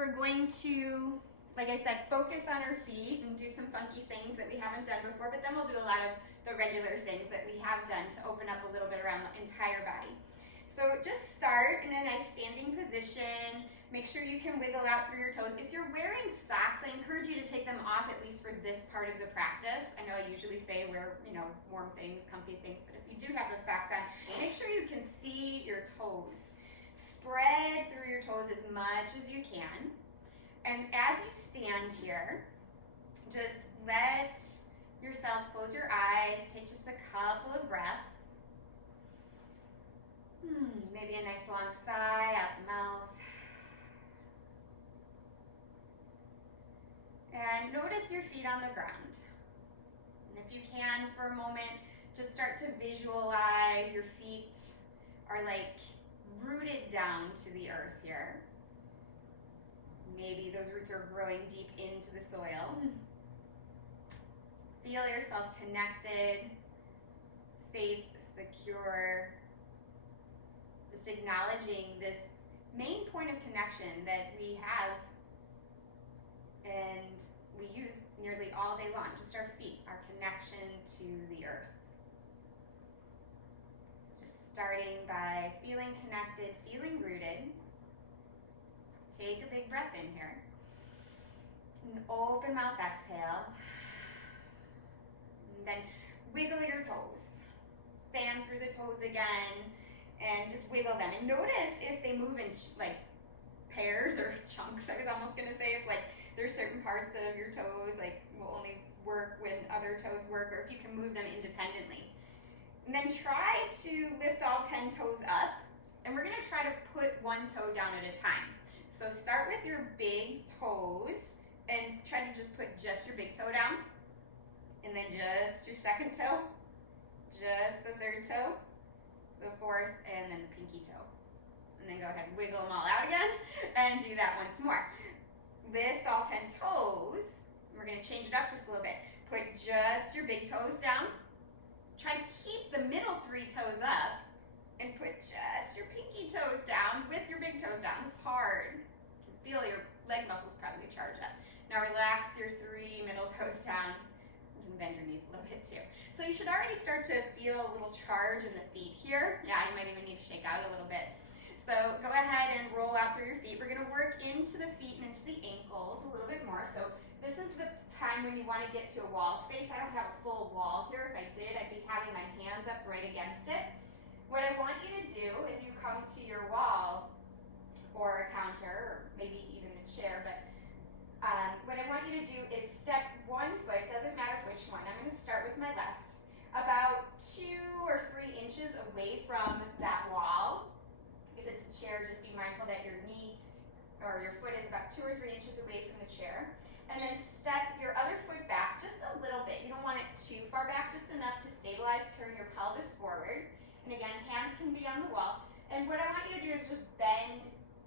we're going to, like I said, focus on our feet and do some funky things that we haven't done before, but then we'll do a lot of the regular things that we have done to open up a little bit around the entire body. So just start in a nice standing position. Make sure you can wiggle out through your toes. If you're wearing socks, I encourage you to take them off at least for this part of the practice. I know I usually say wear, warm things, comfy things, but if you do have those socks on, make sure you can see your toes. Spread through your toes as much as you can. And as you stand here, just let yourself close your eyes, take just a couple of breaths. Maybe a nice long sigh out the mouth. And notice your feet on the ground. And if you can, for a moment, just start to visualize your feet are like rooted down to the earth here. Maybe those roots are growing deep into the soil. Feel yourself connected, safe, secure. Just acknowledging this main point of connection that we have and we use nearly all day long, just our feet, our connection to the earth. Just starting by feeling connected, feeling rooted. Take a big breath in here. And open mouth exhale. And then wiggle your toes. Fan through the toes again and just wiggle them. And notice if they move in like pairs or chunks. I was almost going to say if like there's certain parts of your toes like will only work when other toes work, or if you can move them independently. And then try to lift all 10 toes up, and we're going to try to put one toe down at a time. So start with your big toes and try to just put just your big toe down, and then just your second toe, just the third toe, the fourth, and then the pinky toe. And then go ahead and wiggle them all out again and do that once more. Lift all 10 toes. We're going to change it up just a little bit. Put just your big toes down. Try to keep the middle 3 toes up and put just your pinky toes down with your big toes down. This is hard. You can feel your leg muscles probably charge up. Now relax your 3 middle toes down. You can bend your knees a little bit too. So you should already start to feel a little charge in the feet here. Yeah, you might even need to shake out a little bit. So go ahead and roll out through your feet. We're going to work into the feet and into the ankles a little bit more. So this is the time when you want to get to a wall space. I don't have a full wall here. If I did, I'd be having my hands up right against it. What I want you to do is you come to your wall or a counter or maybe even a chair, but what I want you to do is step one foot, doesn't matter which one. I'm going to start with my left, about 2 or 3 inches away from that wall. If it's a chair, just be mindful that your knee or your foot is about 2 or 3 inches away from the chair. And then step your other foot back just a little bit. You don't want it too far back, just enough to stabilize, turn your pelvis forward. And again, hands can be on the wall. And what I want you to do is just bend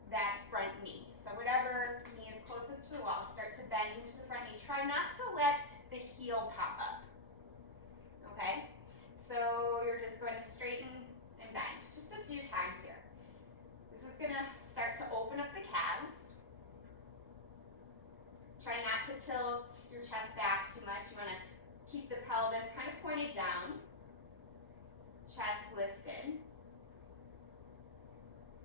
that front knee. So whatever knee is closest to the wall, start to bend into the front knee. Try not to let the heel pop up. Okay? So you're just going to straighten and bend just a few times here. This is going to start to open up the calves. Try not to tilt your chest back too much. You want to keep the pelvis kind of pointed down. Chest lifted.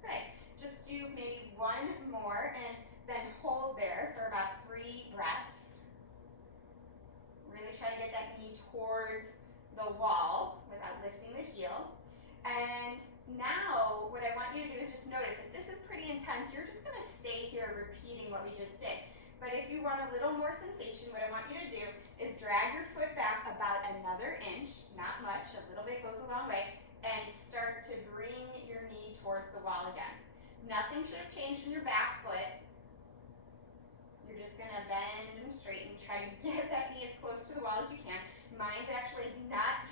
Good. Just do maybe one more and then hold there for about 3 breaths. Really try to get that knee towards the wall without lifting the heel. And now what I want you to do is just notice if this is pretty intense, you're just going to stay here repeating what we just did. But if you want a little more sensation, what I want you to do is drag your foot back about another inch, not much, a little bit goes a long way, and start to bring your knee towards the wall again. Nothing should have changed in your back foot. You're just going to bend and straighten, try to get that knee as close to the wall as you can. Mine's actually not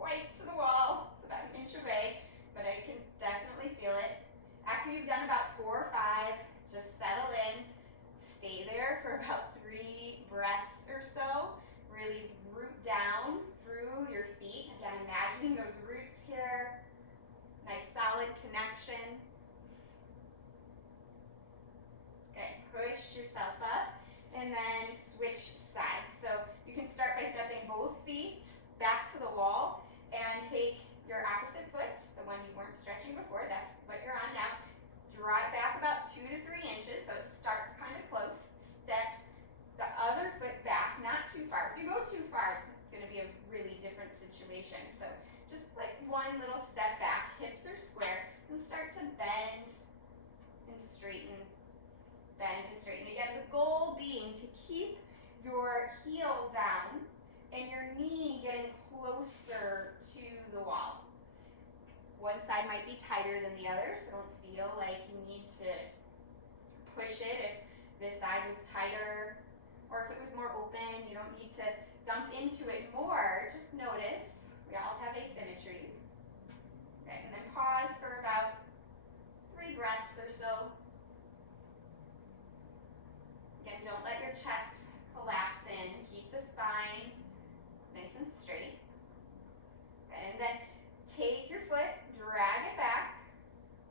quite to the wall, it's about an inch away, but I can definitely feel it. After you've done about 4 or 5, just settle in. Stay there for about 3 breaths or so. Really root down through your feet. Again, imagining those roots here. Nice solid connection. Good. Push and then switch sides. So you can start by stepping both feet back to the wall and take your opposite foot, the one you weren't stretching before, that's what you're on now, draw it back about 2 to 3 inches, so it starts kind of close. Step the other foot back, not too far. If you go too far, it's going to be a really different situation. So just like one little step back, hips are square, and start to bend and straighten, bend and straighten. Again, the goal being to keep your heel down and your knee getting closer to the wall. One side might be tighter than the other, so don't feel like you need to push it if this side was tighter, or if it was more open. You don't need to dump into it more. Just notice, we all have asymmetries. Okay, and then pause for about 3 breaths or so. Again, don't let your chest collapse in. Keep the spine nice and straight. Okay, and then take your foot, drag it back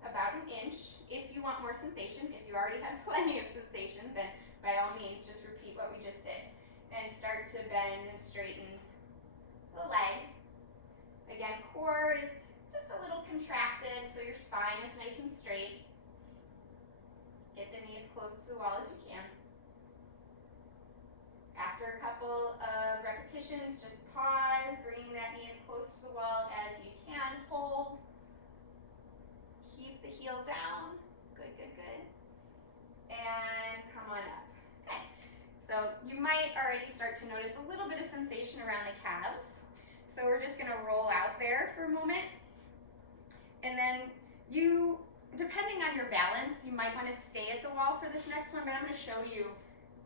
about 1 inch. If you want more sensation, if you already had plenty of sensation, then by all means just repeat what we just did. And start to bend and straighten the leg. Again, core is just a little contracted, so your spine is nice and straight. Get the knee as close to the wall as you can. After a couple of repetitions, just pause, bring that knee as close to the wall as you can. Hold. Keep the heel down. Good, good, good. And come on up. Okay. So you might already start to notice a little bit of sensation around the calves. So we're just going to roll out there for a moment. And then you, depending on your balance, you might want to stay at the wall for this next one, but I'm going to show you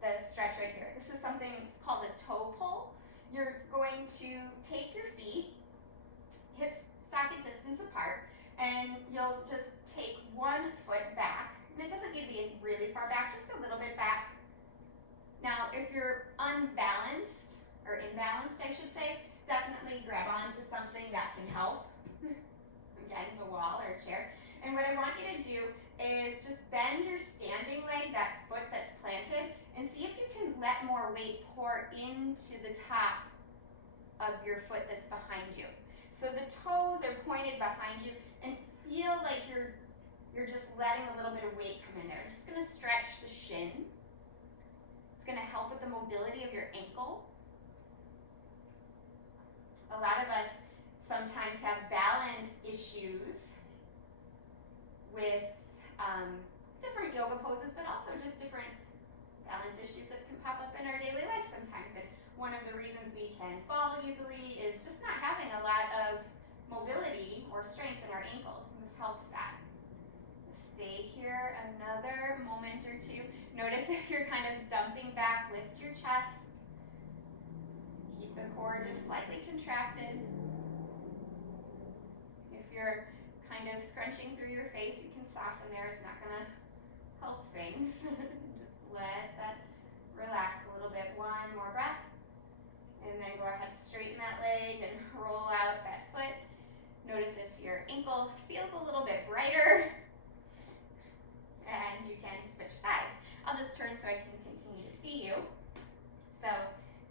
the stretch right here. This is something that's called a toe pull. You're going to take your feet, hips socket distance apart, and you'll just take 1 foot back. And it doesn't need to be really far back, just a little bit back. Now, if you're unbalanced, or imbalanced, I should say, definitely grab onto something that can help. Again, the wall or a chair. And what I want you to do is just bend your standing leg, that foot that's planted, and see if you can let more weight pour into the top of your foot that's behind you. So the toes are pointed behind you, and feel like you're just letting a little bit of weight come in there. It's going to stretch the shin. It's going to help with the mobility of your ankle. A lot of us sometimes have balance issues with different yoga poses, but also just different balance issues that can pop up in our daily life sometimes. And one of the reasons we can fall easily is just not having a lot of mobility or strength in our ankles, and this helps that. Stay here another moment or two. Notice if you're kind of dumping back, lift your chest. Keep the core just slightly contracted. If you're kind of scrunching through your face, you can soften there. It's not going to help things. Just let that relax a little bit. 1 more breath. And then go ahead, straighten that leg and roll out that foot. Notice if your ankle feels a little bit brighter. And you can switch sides. I'll just turn so I can continue to see you. So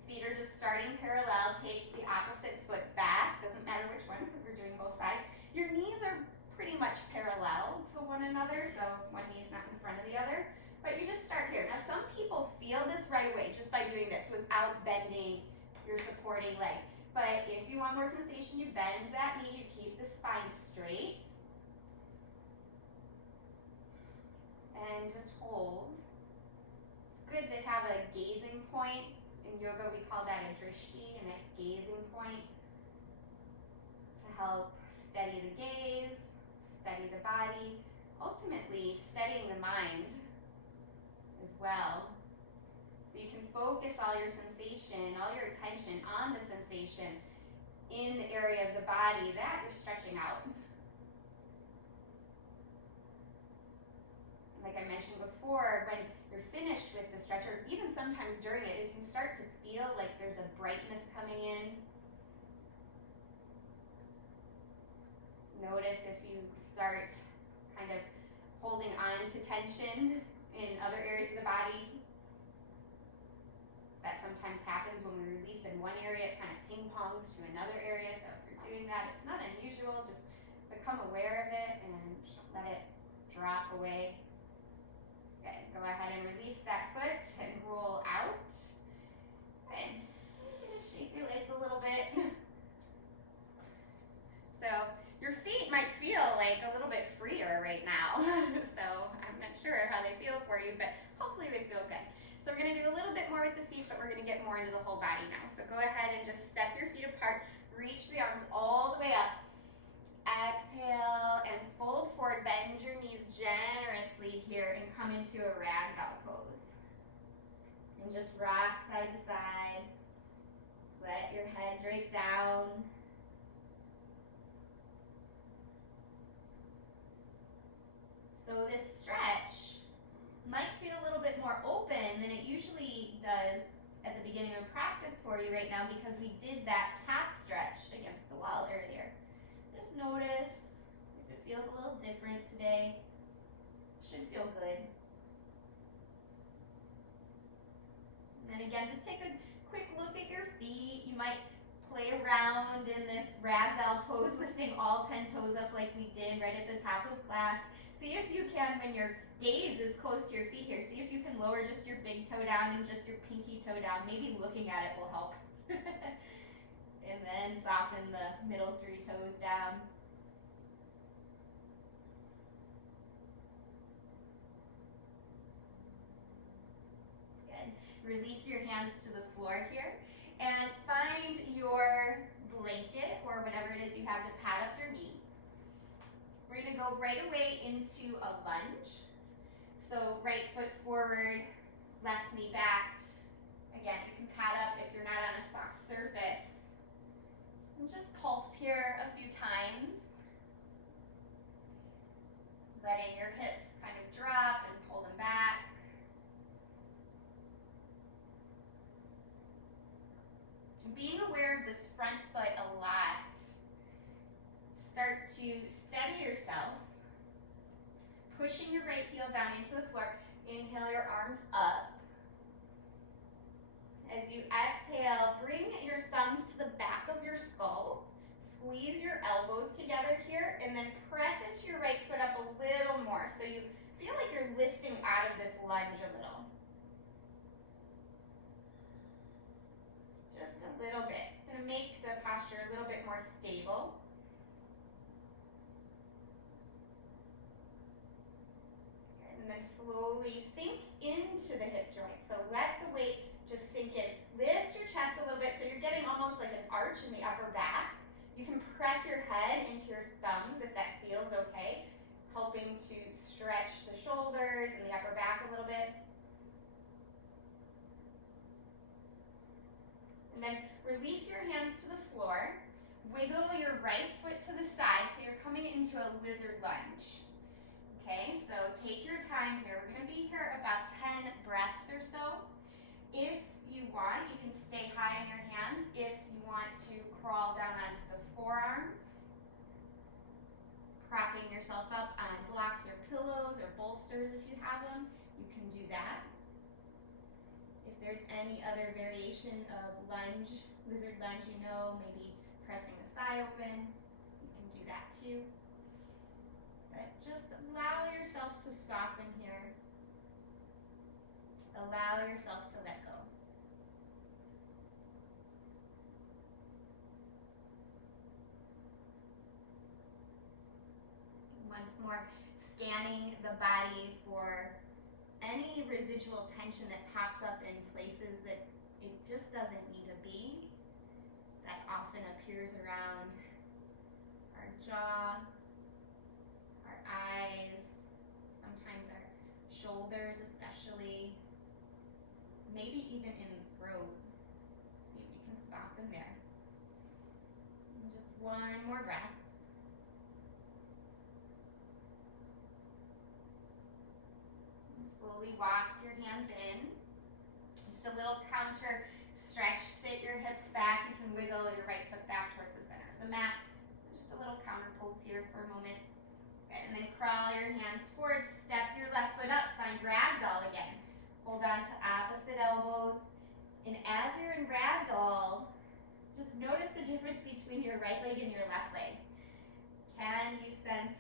feet are just starting parallel. Take the opposite foot back. Doesn't matter which one because we're doing both sides. Your knees are pretty much parallel to one another, so one knee is not in front of the other. But you just start here. Now some people feel this right away just by doing this without bending your supporting leg. But if you want more sensation, you bend that knee, you keep the spine straight. And just hold. It's good to have a gazing point. In yoga, we call that a drishti, a nice gazing point to help steady the gaze, steady the body, ultimately steadying the mind as well. So you can focus all your sensation, all your attention on the sensation in the area of the body that you're stretching out. Like I mentioned before, when you're finished with the stretch, or even sometimes during it, it can start to feel like there's a brightness coming in. Notice if you start kind of holding on to tension in other areas of the body. That sometimes happens when we release in one area, it kind of ping pongs to another area. So if you're doing that, it's not unusual. Just become aware of it and let it drop away. Good. Go ahead and release that foot and roll out. Good. Just shake your legs a little bit. So your feet might feel like a little bit freer right now. So I'm not sure how they feel for you, but hopefully they feel good. So we're going to do a little bit more with the feet, but we're going to get more into the whole body now. So go ahead and just step your feet apart. Reach the arms all the way up. Exhale and fold forward. Bend your knees generously here and come into a ragdoll pose. And just rock side to side. Let your head drape down. So this stretch might feel a little bit more open than it usually does at the beginning of practice for you right now because we did that half stretch against the wall earlier. Just notice if it feels a little different today. Should feel good. And then again, just take a quick look at your feet. You might play around in this ragdoll pose, lifting all 10 toes up like we did right at the top of class. See if you can, when your gaze is close to your feet here, see if you can lower just your big toe down and just your pinky toe down. Maybe looking at it will help. And then soften the middle 3 toes down. Good. Release your hands to the floor here and find your blanket or whatever it is you have to pad up your knee. We're going to go right away into a lunge. So right foot forward, left knee back. Again, you can pad up if you're not on a soft surface. And just pulse here a few times. Letting your hips kind of drop and pull them back. Being aware of this front foot a lot. Start to steady yourself, pushing your right heel down into the floor. Inhale your arms up. As you exhale, bring your thumbs to the back of your skull. Squeeze your elbows together here and then press into your right foot up a little more so you feel like you're lifting out of this lunge a little. Just a little bit. It's going to make the posture a little bit more stable. And then slowly sink into the hip joint. So let the weight just sink in. Lift your chest a little bit so you're getting almost like an arch in the upper back. You can press your head into your thumbs if that feels okay, helping to stretch the shoulders and the upper back a little bit. And then release your hands to the floor. Wiggle your right foot to the side so you're coming into a lizard lunge. Okay, so take your time here. We're going to be here about 10 breaths or so. If you want, you can stay high on your hands. If you want to crawl down onto the forearms, propping yourself up on blocks or pillows or bolsters if you have them, you can do that. If there's any other variation of lunge, lizard lunge, maybe pressing the thigh open, you can do that too. But just allow yourself to soften here. Allow yourself to let go. Once more, scanning the body for any residual tension that pops up in places that it just doesn't need to be, that often appears around our jaw, our eyes, sometimes our shoulders especially, maybe even in the throat. See if we can soften there. And just one more breath. And slowly walk your hands in. Just a little counter stretch. Sit your hips back. You can wiggle your right foot back towards the center of the mat. Just a little counter pose here for a moment. Okay, and then crawl your hands forward. Step your left foot up. Find ragdoll again. Hold on to opposite elbows. And as you're in ragdoll, just notice the difference between your right leg and your left leg. Can you sense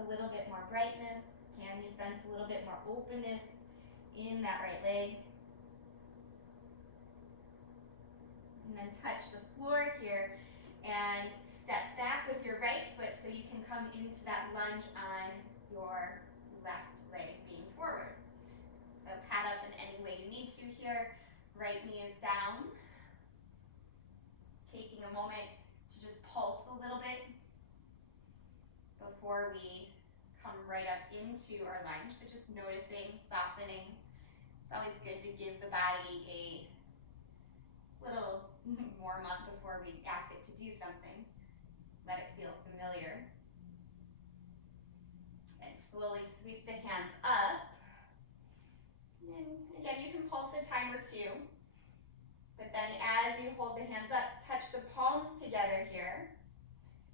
a little bit more brightness? Can you sense a little bit more openness in that right leg? And then touch the floor here and step back with your right foot so you can come into that lunge on your left leg being forward. So pat up in any way you need to here. Right knee is down. Taking a moment to just pulse a little bit before we come right up into our lunge. So just noticing, softening. It's always good to give the body a little warm up before we ask it to do something. Let it feel familiar. And slowly sweep the hands up. And again, you can pulse a time or two. But then as you hold the hands up, touch the palms together here.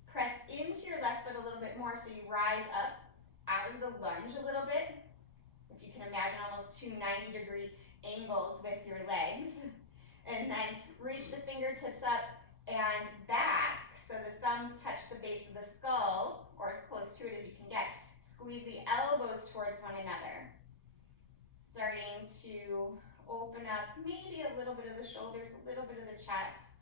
Press into your left foot a little bit more so you rise up out of the lunge a little bit. If you can imagine almost two 90-degree angles with your legs. And then reach the fingertips up and back so the thumbs touch the base of the skull, or as close to it as you can get. Squeeze the elbows towards one another. Starting to open up maybe a little bit of the shoulders, a little bit of the chest.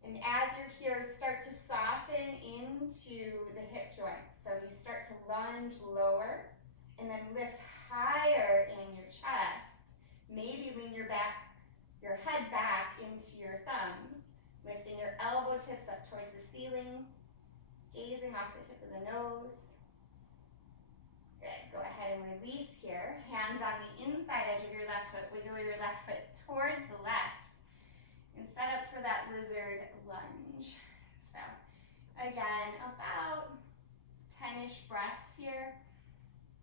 And as you're here, start to soften into the hip joints. So you start to lunge lower and then lift higher in your chest. Maybe lean your head back into your thumbs, lifting your elbow tips up towards the ceiling, gazing off the tip of the nose. Good, go ahead and release here. Hands on the inside edge of your left foot, wiggle your left foot towards the left, and set up for that lizard lunge. So, again, about 10-ish breaths here.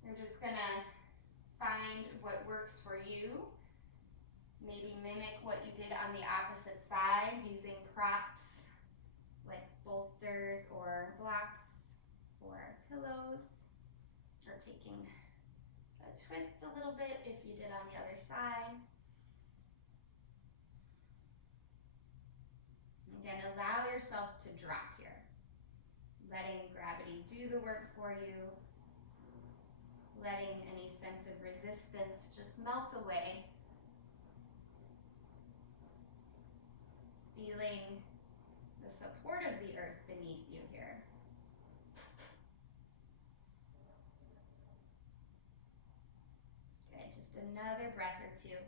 You're just gonna find what works for you. Maybe mimic what you did on the opposite side using props like bolsters or blocks or pillows, or taking a twist a little bit if you did on the other side. Again, allow yourself to drop here, letting gravity do the work for you, letting any sense of resistance just melt away. Feeling the support of the earth beneath you here. Good, just another breath or two.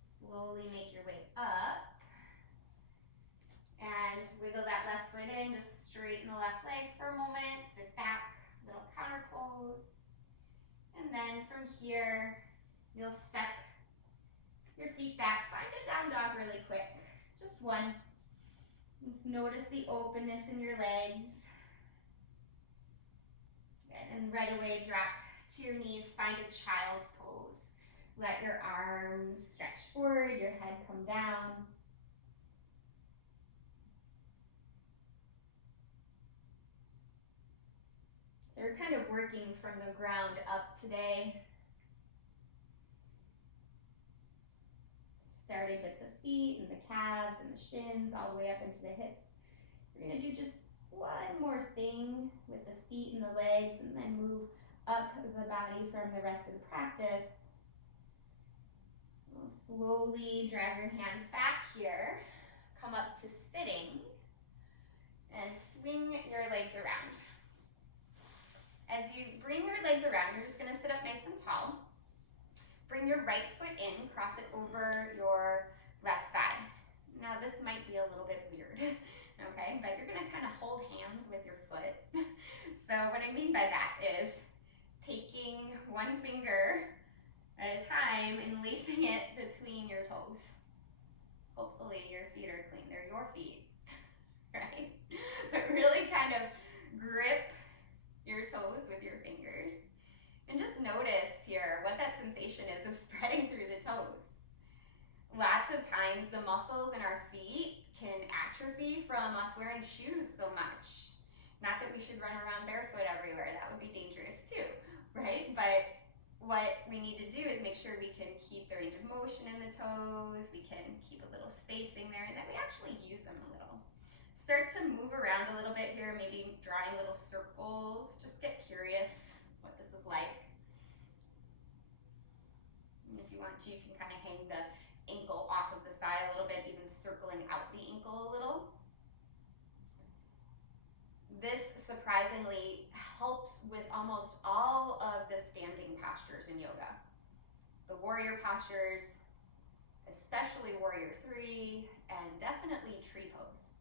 Slowly make your way up. And wiggle that left foot in, just straighten the left leg for a moment. Sit back, little counter pose. And then from here, you'll step your feet back. Find a down dog really quick. Just one. Just notice the openness in your legs. And right away, drop to your knees. Find a child's pose. Let your arms stretch forward, your head come down. So we're kind of working from the ground up today. Starting with the feet and the calves and the shins all the way up into the hips. We're going to do just one more thing with the feet and the legs, and then move up the body from the rest of the practice. We'll slowly drag your hands back here. Come up to sitting and swing your legs around. As you bring your legs around, you're just going to sit up nice and tall. Bring your right foot in, cross it over your left thigh. Now this might be a little bit weird, okay? But you're gonna kind of hold hands with your foot. So what I mean by that is taking one finger at a time and lacing it between your toes. Hopefully your feet are clean, they're your feet, right? But really kind of grip your toes with your fingers. And just notice here what that sensation is of spreading through the toes. Lots of times the muscles in our feet can atrophy from us wearing shoes so much. Not that we should run around barefoot everywhere, that would be dangerous too, right? But what we need to do is make sure we can keep the range of motion in the toes, we can keep a little spacing there, and that we actually use them a little. Start to move around a little bit here, maybe drawing little circles. Just get curious what this is like. And if you want to, you can kind of hang the ankle off of the thigh a little bit, even circling out the ankle a little. This surprisingly helps with almost all of the standing postures in yoga. The warrior postures, especially warrior 3, and definitely tree pose.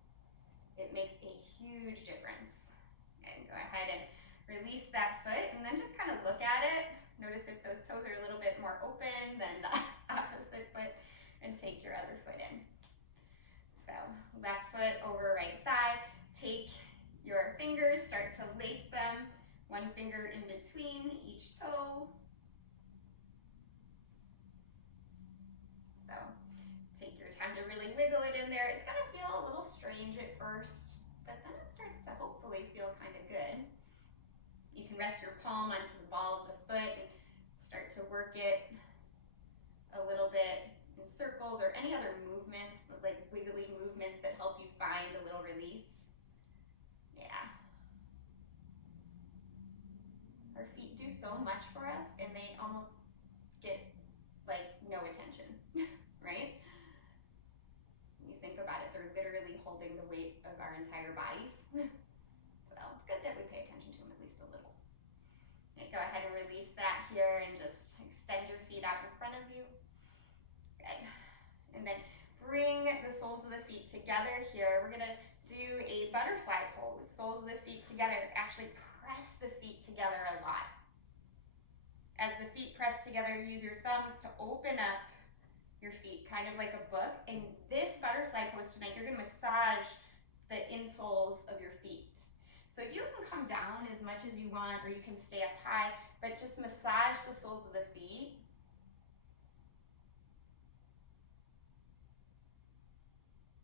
It makes a huge difference. And go ahead and release that foot and then just kind of look at it. Notice if those toes are a little bit more open than the opposite foot, and take your other foot in. So left foot over right thigh. Take your fingers, start to lace them, one finger in between each toe. So take your time to really wiggle it in there. It's gonna feel a little strange at first, but then it starts to hopefully feel kind of good. You can rest your palm onto the ball of the foot and start to work it a little bit in circles or any other movements, like wiggly movements that help you find a little release. Yeah. Our feet do so much for us and they almost get like no attention, right? When you think about it, they're literally holding the weight of our entire bodies. So it's good that we pay attention to them at least a little. Okay, go ahead and release that here and just extend your feet out in front of you. Good. And then bring the soles of the feet together here. We're gonna do a butterfly pose, soles of the feet together. Actually press the feet together a lot. As the feet press together, use your thumbs to open up your feet, kind of like a book. And this butterfly pose tonight, you're gonna massage the insoles of your feet. So you can come down as much as you want, or you can stay up high, but just massage the soles of the feet.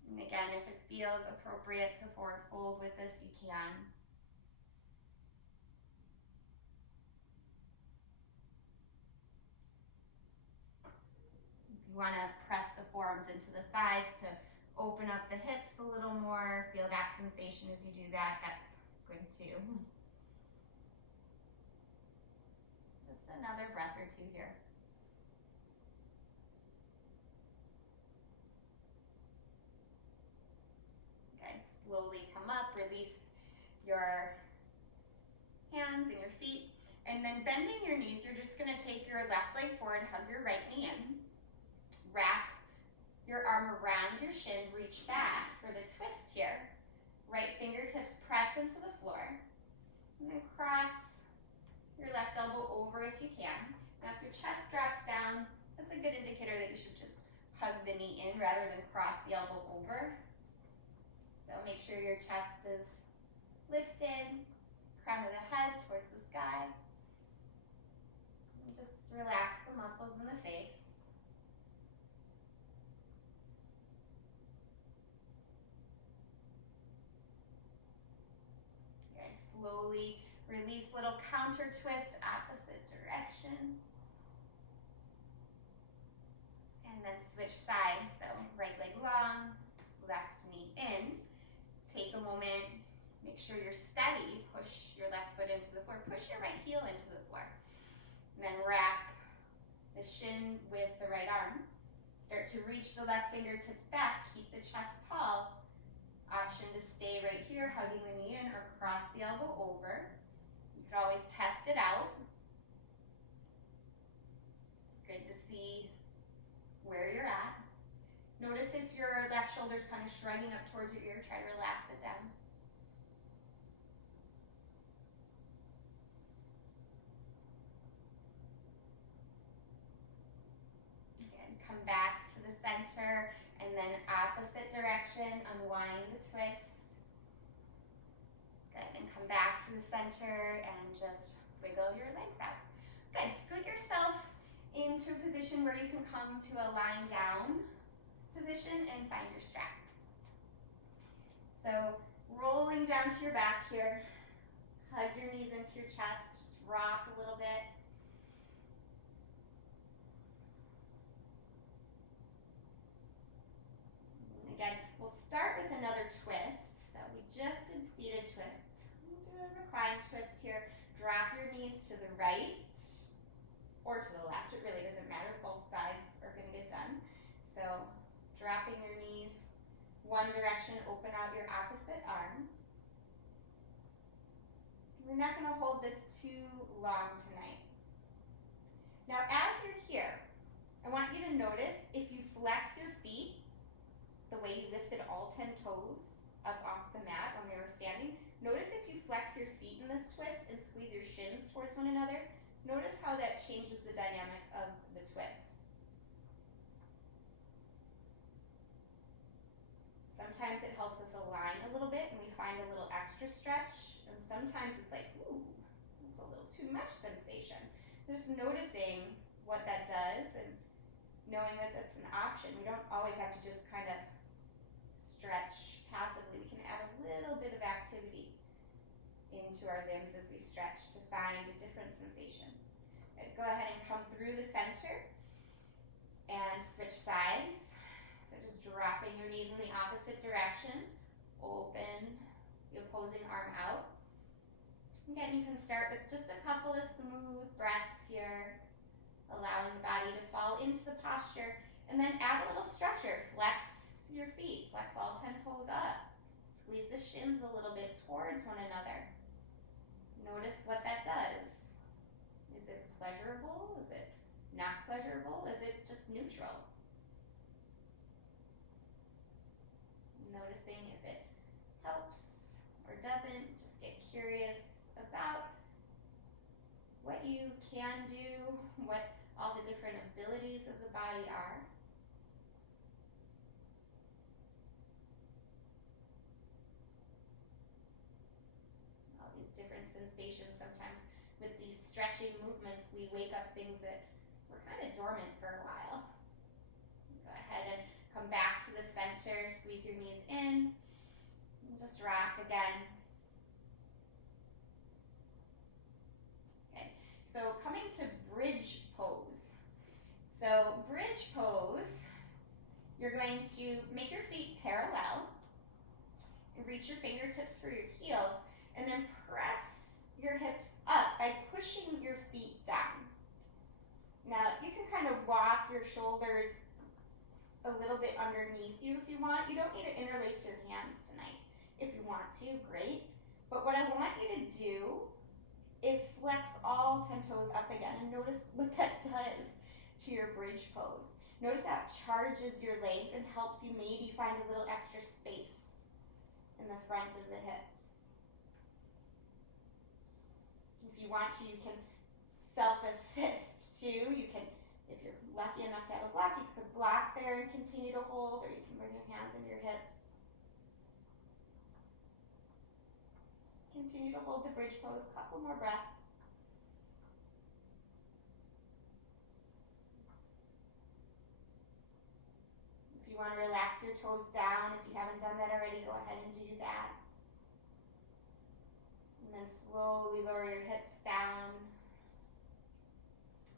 And again, if it feels appropriate to forward fold with this, you can. If you want to press the forearms into the thighs to open up the hips a little more, feel that sensation as you do that, that's good too. Just another breath or two here. Okay, slowly come up, release your hands and your feet, and then bending your knees, you're just gonna take your left leg forward, hug your right knee in, wrap your arm around your shin, reach back for the twist here. Right fingertips press into the floor, and then cross your left elbow over if you can. Now if your chest drops down, that's a good indicator that you should just hug the knee in rather than cross the elbow over. So make sure your chest is lifted, crown of the head towards the sky. And just relax the muscles in the face. Slowly release, little counter twist, opposite direction. And then switch sides, so right leg long, left knee in. Take a moment, make sure you're steady, push your left foot into the floor, push your right heel into the floor. And then wrap the shin with the right arm. Start to reach the left fingertips back, keep the chest tall. Option to stay right here, hugging the knee in, or cross the elbow over. You could always test it out. It's good to see where you're at. Notice if your left shoulder's kind of shrugging up towards your ear, try to relax it down. Again, come back to the center. And then opposite direction, unwind the twist. Good, and come back to the center and just wiggle your legs out. Good, scoot yourself into a position where you can come to a lying down position and find your strap. So rolling down to your back here, hug your knees into your chest, just rock a little bit. And again, we'll start with another twist. So we just did seated twists. We'll do a recline twist here. Drop your knees to the right or to the left. It really doesn't matter. Both sides are going to get done. So dropping your knees one direction, open out your opposite arm. We're not going to hold this too long tonight. Now, as you're here, I want you to notice if you flex your feet the way you lifted all 10 toes up off the mat when we were standing. Notice if you flex your feet in this twist and squeeze your shins towards one another. Notice how that changes the dynamic of the twist. Sometimes it helps us align a little bit and we find a little extra stretch. And sometimes it's like, ooh, that's a little too much sensation. Just noticing what that does and knowing that that's an option. We don't always have to just kind of stretch passively. We can add a little bit of activity into our limbs as we stretch to find a different sensation. Go ahead and come through the center and switch sides. So just dropping your knees in the opposite direction. Open the opposing arm out. Again, you can start with just a couple of smooth breaths here, allowing the body to fall into the posture, and then add a little structure. Flex your feet, flex all 10 toes up. Squeeze the shins a little bit towards one another. Notice what that does. Is it pleasurable? Is it not pleasurable? Is it just neutral? Noticing if it helps or doesn't. Just get curious about what you can do, what all the different abilities of the body are. All these different sensations. Sometimes with these stretching movements, we wake up things that were kind of dormant for a while. Go ahead and come back to the center, squeeze your knees in, and just rock again. Okay, so coming to bridge pose. So bridge pose, you're going to make your feet parallel, and reach your fingertips for your heels, and then press your hips up by pushing your feet down. Now, you can kind of walk your shoulders a little bit underneath you if you want. You don't need to interlace your hands tonight. If you want to, great. But what I want you to do is flex all 10 toes up again, and notice what that does to your bridge pose. Notice how it charges your legs and helps you maybe find a little extra space in the front of the hips. If you want to, you can self-assist too. You can, if you're lucky enough to have a block, you can put a block there and continue to hold, or you can bring your hands in your hips. Continue to hold the bridge pose, a couple more breaths. If you want to relax your toes down, if you haven't done that already, go ahead and do that. And then slowly lower your hips down.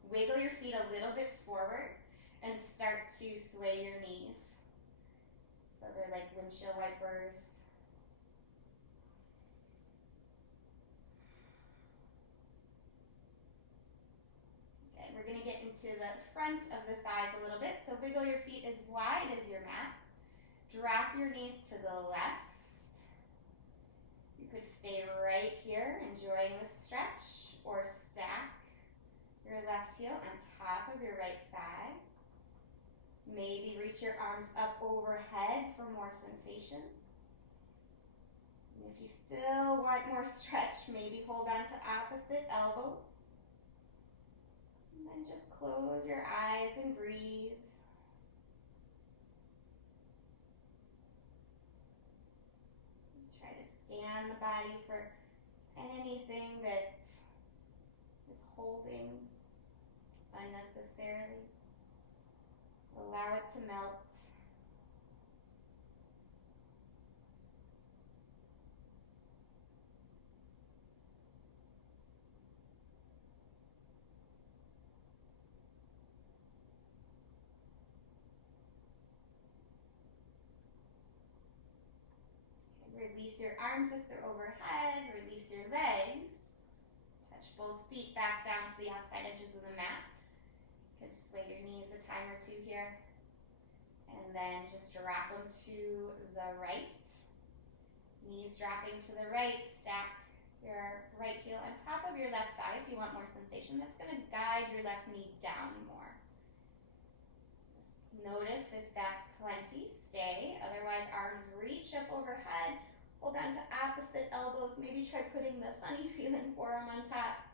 Wiggle your feet a little bit forward and start to sway your knees. So they're like windshield wipers. Okay, we're going to get into the front of the thighs a little bit. So wiggle your feet as wide as your mat. Drop your knees to the left. You could stay right here, enjoying the stretch, or stack your left heel on top of your right thigh. Maybe reach your arms up overhead for more sensation. And if you still want more stretch, maybe hold on to opposite elbows. And then just close your eyes and breathe. Try to scan the body for anything that is holding unnecessarily. Allow it to melt. arms if they're overhead. Release your legs. Touch both feet back down to the outside edges of the mat. You could sway your knees a time or two here. And then just drop them to the right. Knees dropping to the right. Stack your right heel on top of your left thigh if you want more sensation. That's going to guide your left knee down more. Just notice if that's plenty. Stay. Otherwise, arms reach up overhead. Hold on to opposite elbows. Maybe try putting the funny feeling forearm on top.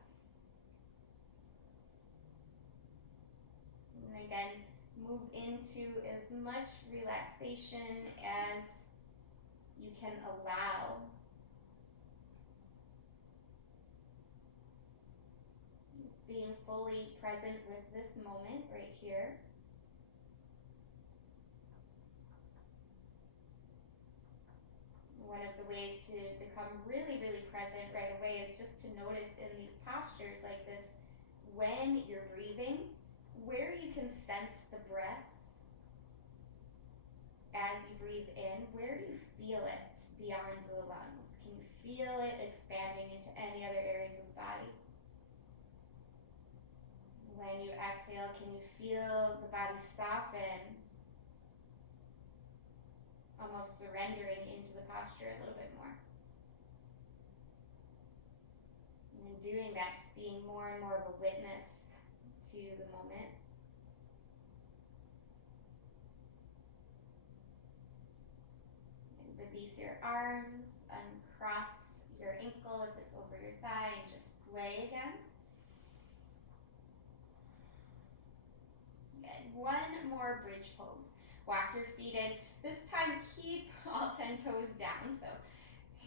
And again, move into as much relaxation as you can allow. Just being fully present with this moment right here. One of the ways to become really, really present right away is just to notice in these postures like this, when you're breathing, where you can sense the breath as you breathe in, where do you feel it beyond the lungs? Can you feel it expanding into any other areas of the body? When you exhale, can you feel the body soften, almost surrendering into the posture a little bit more? And in doing that, just being more and more of a witness to the moment. And release your arms, uncross your ankle if it's over your thigh, and just sway again. Good. One more bridge pose. Walk your feet in. This time, keep all 10 toes down. So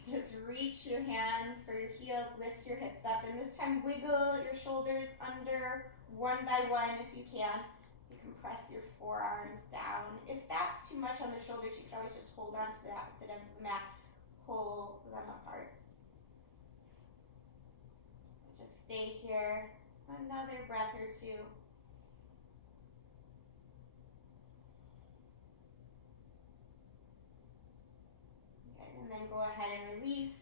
just reach your hands for your heels, lift your hips up, and this time wiggle your shoulders under one by one if you can. You can press your forearms down. If that's too much on the shoulders, you can always just hold on to the opposite ends of the mat. Pull them apart. Just stay here another breath or two. And then go ahead and release,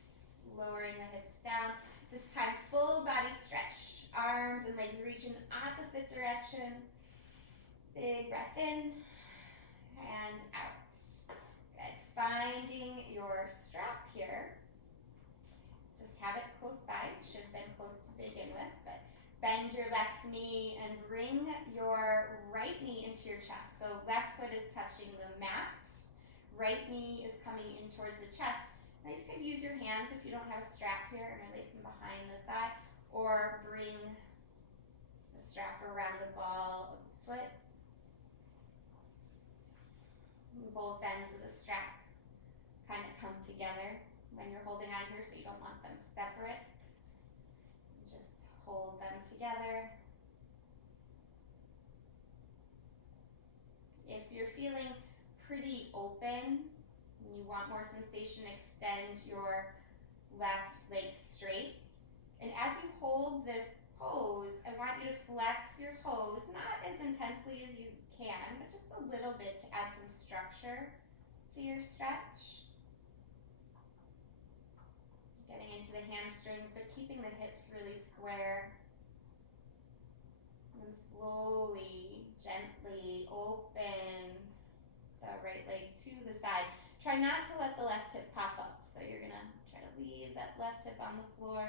lowering the hips down. This time, full body stretch. Arms and legs reach in opposite direction. Big breath in and out. Good. Finding your strap here. Just have it close by. It should have been close to begin with, but bend your left knee and bring your right knee into your chest. So left foot is touching the mat. Right knee is coming in towards the chest. Now you could use your hands if you don't have a strap here and release them behind the thigh, or bring the strap around the ball of the foot. Both ends of the strap kind of come together when you're holding on here, so you don't want them separate. Just hold them together. If you're feeling pretty open and you want more sensation, extend your left leg straight. And as you hold this pose, I want you to flex your toes, not as intensely as you can, but just a little bit to add some structure to your stretch. Getting into the hamstrings, but keeping the hips really square. And slowly, gently open the right leg to the side. Try not to let the left hip pop up. So you're gonna try to leave that left hip on the floor.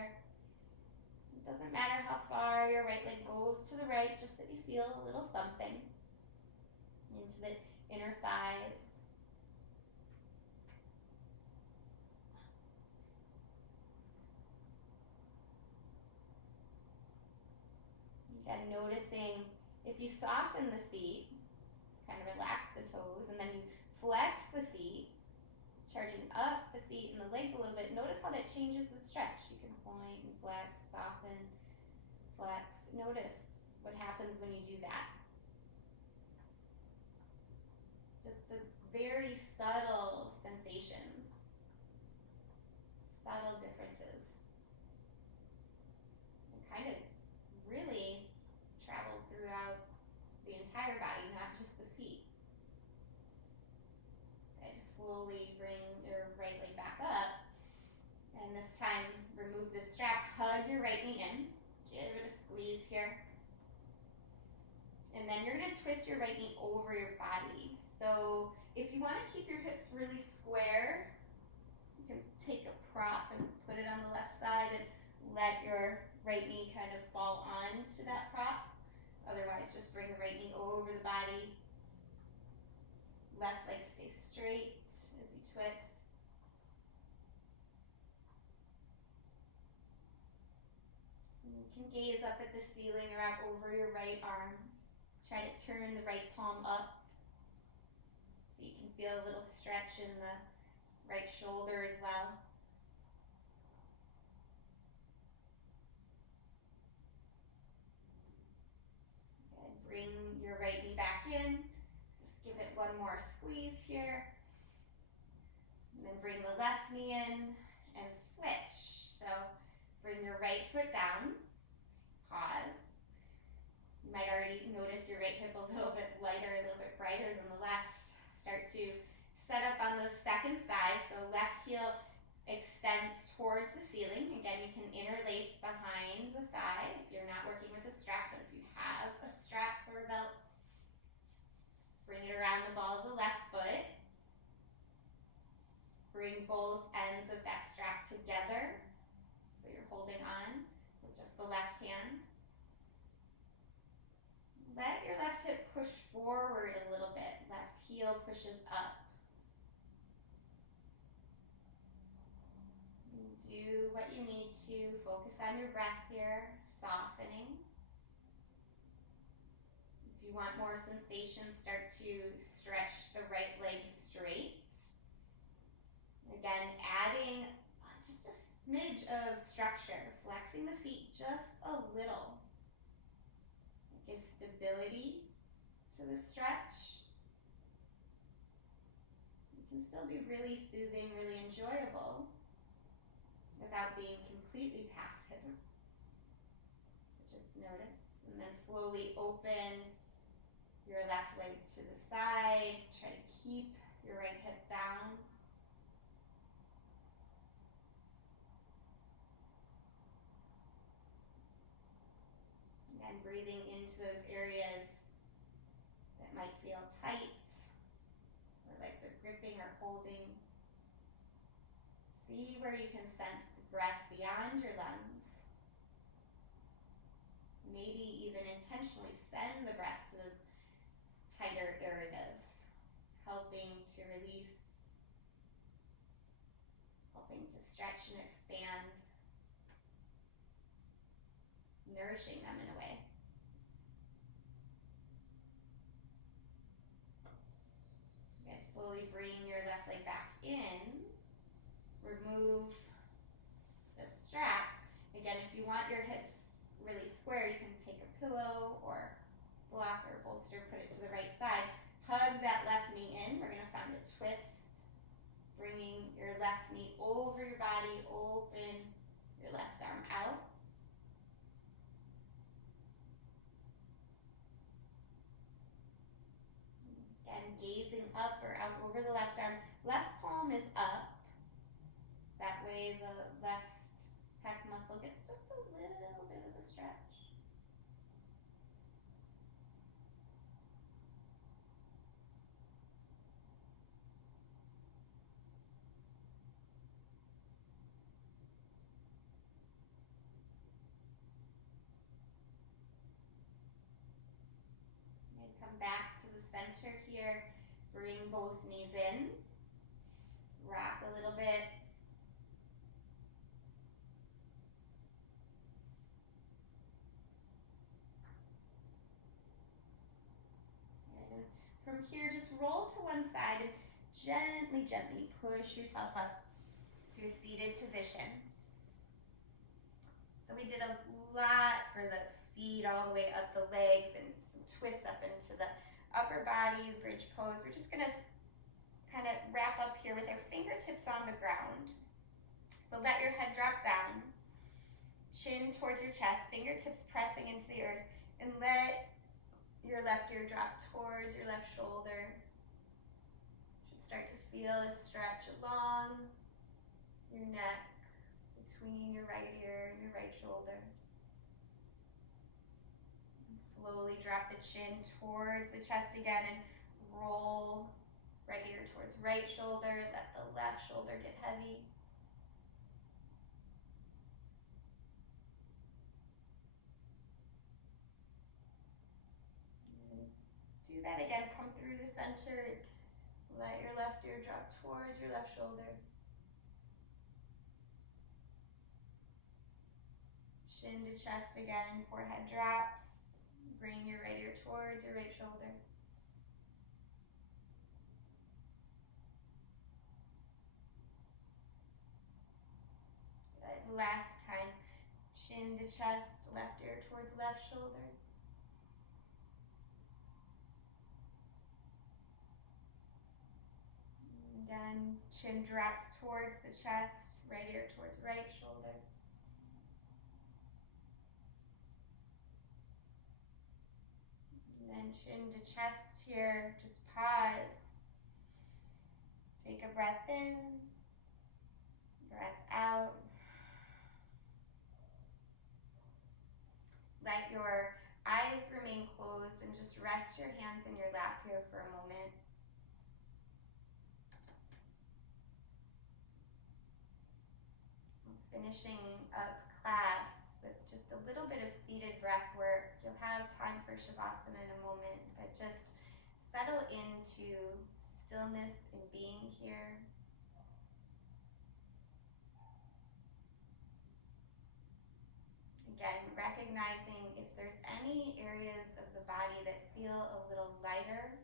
It doesn't matter how far your right leg goes to the right, just that you feel a little something into the inner thighs. Again, noticing if you soften the feet, kind of relax the toes, and then you flex the feet, charging up the feet and the legs a little bit. Notice how that changes the stretch. You can point and flex, soften, flex. Notice what happens when you do that. Just the very subtle sensations, subtle differences. And kind of really travel throughout the entire body, not just the feet. Okay, slowly bring your right leg back up. And this time, remove the strap, hug your right knee in, give it a squeeze here. And then you're gonna twist your right knee over your body. So if you wanna keep your hips really square, you can take a prop and put it on the left side and let your right knee kind of fall onto that prop. Otherwise, just bring the right knee over the body. Left leg stays straight as you twist. And you can gaze up at the ceiling or out over your right arm. Try to turn the right palm up so you can feel a little stretch in the right shoulder as well. And bring your right knee back in. Just give it one more squeeze here. And then bring the left knee in and switch. So bring your right foot down, pause. You might already notice your right hip a little bit lighter, a little bit brighter than the left. Start to set up on the second side, so left heel extends towards the ceiling. Again, you can interlace behind the thigh if you're not working with a strap, but if you have a strap or a belt, bring it around the ball of the left foot. Bring both ends of that strap together, so you're holding on with just the left hand. Let your left hip push forward a little bit. Left heel pushes up. And do what you need to. Focus on your breath here, softening. If you want more sensation, start to stretch the right leg straight. Again, adding just a smidge of structure, flexing the feet just a little. Give stability to the stretch. It can still be really soothing, really enjoyable without being completely passive. So just notice, and then slowly open your left leg to the side. Try to keep your right hip down. And breathing into those areas that might feel tight or like they're gripping or holding. See where you can sense the breath beyond your lungs. Maybe even intentionally send the breath to those tighter areas, helping to release, helping to stretch and expand, nourishing them in a way. And slowly bring your left leg back in. Remove the strap. Again, if you want your hips really square, you can take a pillow or block or bolster, put it to the right side. Hug that left knee in. We're going to find a twist. Bringing your left knee over your body, open your left arm out. And gazing up or out over the left arm. Left palm is up. That way the left pec muscle gets just a little bit of a stretch. And come back to the center here. Bring both knees in. Rock a little bit. And from here, just roll to one side and gently, gently push yourself up to a seated position. So we did a lot for the feet all the way up the legs and some twists up into the upper body, bridge pose. We're just gonna kind of wrap up here with our fingertips on the ground. So let your head drop down, chin towards your chest, fingertips pressing into the earth, and let your left ear drop towards your left shoulder. Should start to feel a stretch along your neck, slowly drop the chin towards the chest again and roll right ear towards right shoulder. Let the left shoulder get heavy. Do that again. Come through the center. Let your left ear drop towards your left shoulder. Chin to chest again. Forehead drops. Bring your right ear towards your right shoulder. Good. Last time. Chin to chest. Left ear towards left shoulder. Again, chin drops towards the chest, right ear towards right shoulder. And then chin to chest here, just pause. Take a breath in, breath out. Let your eyes remain closed and just rest your hands in your lap here for a moment. Finishing up class with just a little bit of seated breath work. You'll have time for Shavasana in a moment, but just settle into stillness and being here. Again, recognizing if there's any areas of the body that feel a little lighter,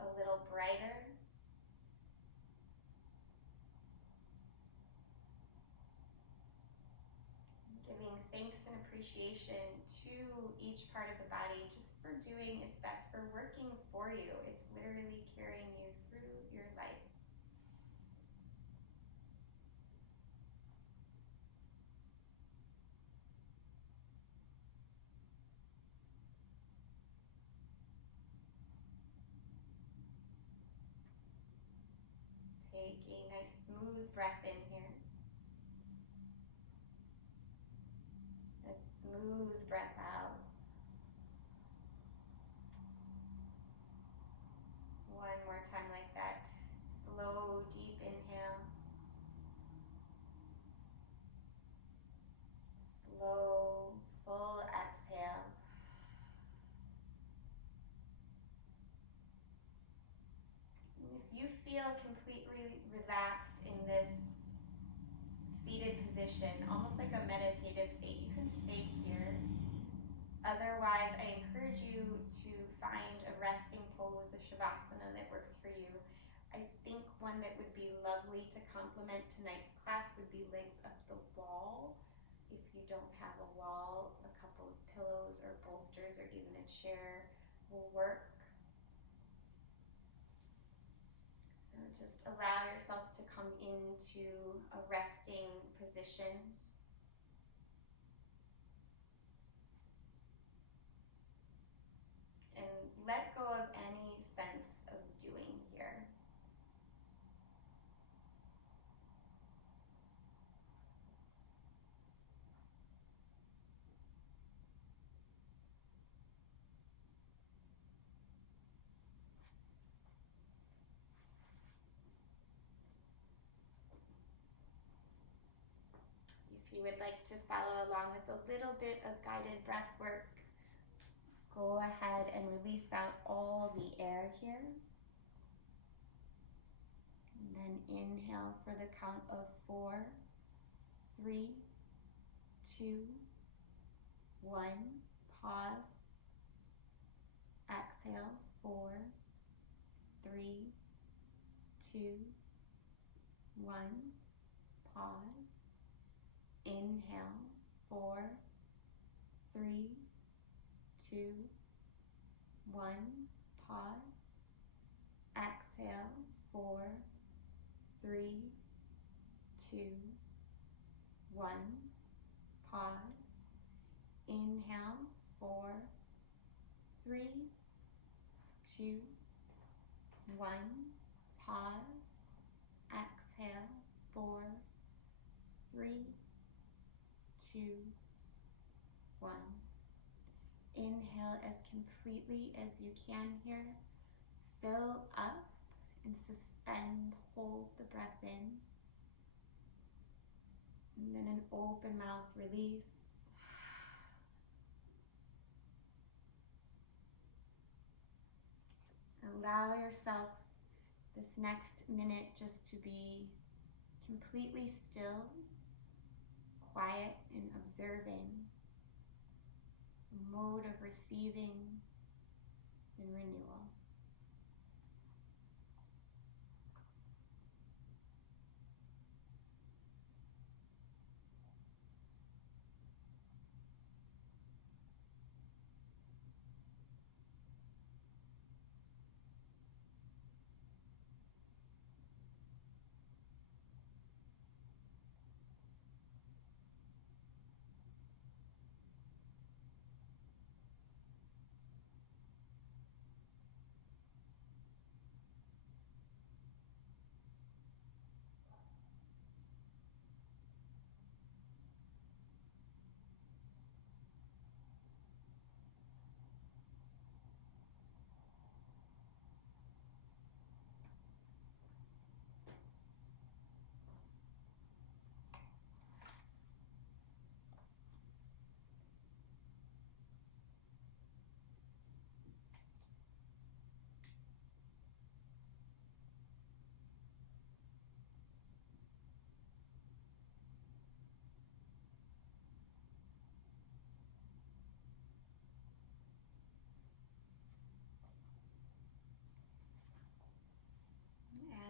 a little brighter. Giving thanks and appreciation to each part of the body just for doing its best, for working for you. It's literally carrying you through your life. Take a nice smooth breath in here. A smooth breath out. One more time like that. Slow, deep inhale. Slow, full exhale. And if you feel completely relaxed in this seated position, almost like a meditative state, you can stay here. Otherwise, I encourage you to find a resting pose, a Shavasana that works for you. I think one that would be lovely to complement tonight's class would be legs up the wall. If you don't have a wall, a couple of pillows or bolsters or even a chair will work. So just allow yourself to come into a resting position. And let go of any sense of doing here. If you would like to follow along with a little bit of guided breath work, go ahead and release out all the air here. And then inhale for the count of 4, 3, 2, 1. Pause. Exhale. 4, 3, 2, 1. Pause. Inhale. 4, 3, 2, 1. Pause. Exhale. 4, 3, 2, 1. Pause. Inhale. 4, 3, 2, 1. Pause. Exhale. 4, 3, 2, 1. Inhale as completely as you can here. Fill up and suspend, hold the breath in. And then an open mouth release. Allow yourself this next minute just to be completely still, quiet and observing, a mode of receiving and renewal.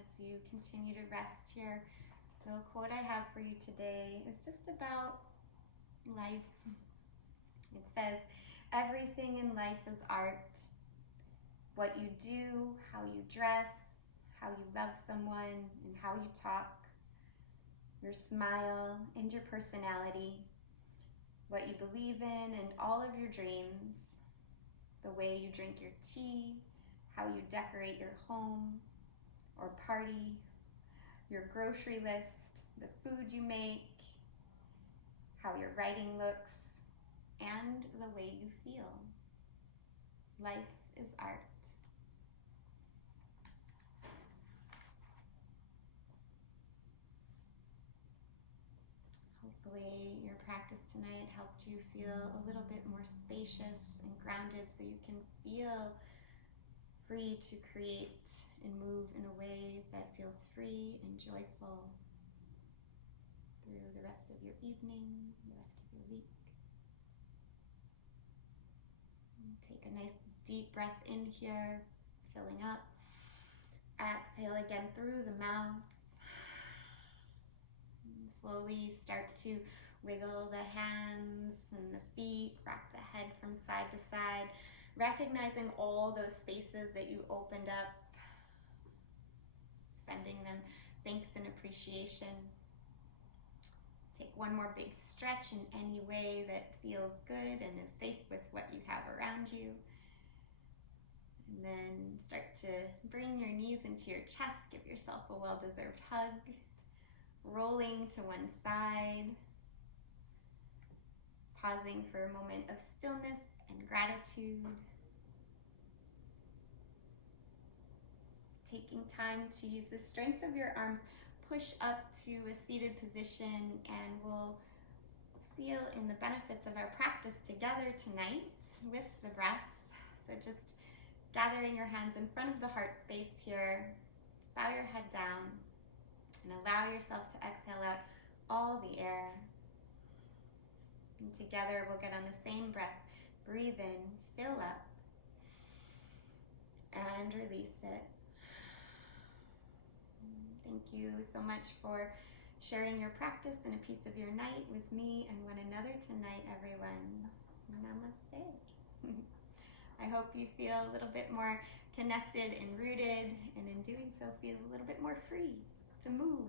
As you continue to rest here, the quote I have for you today is just about life. It says, "Everything in life is art. What you do, how you dress, how you love someone, and how you talk, your smile and your personality, what you believe in and all of your dreams, the way you drink your tea, how you decorate your home or party, your grocery list, the food you make, how your writing looks, and the way you feel. Life is art." Hopefully your practice tonight helped you feel a little bit more spacious and grounded so you can feel free to create and move in a way that feels free and joyful through the rest of your evening, the rest of your week. And take a nice deep breath in here, filling up. Exhale again through the mouth. And slowly start to wiggle the hands and the feet, rock the head from side to side, recognizing all those spaces that you opened up, sending them thanks and appreciation. Take one more big stretch in any way that feels good and is safe with what you have around you. And then start to bring your knees into your chest, give yourself a well-deserved hug, rolling to one side, pausing for a moment of stillness and gratitude. Taking time to use the strength of your arms, push up to a seated position, and we'll seal in the benefits of our practice together tonight with the breath. So just gathering your hands in front of the heart space here, bow your head down, and allow yourself to exhale out all the air. And together we'll get on the same breath. Breathe in, fill up, and release it. Thank you so much for sharing your practice and a piece of your night with me and one another tonight, everyone. Namaste. I hope you feel a little bit more connected and rooted, and in doing so, feel a little bit more free to move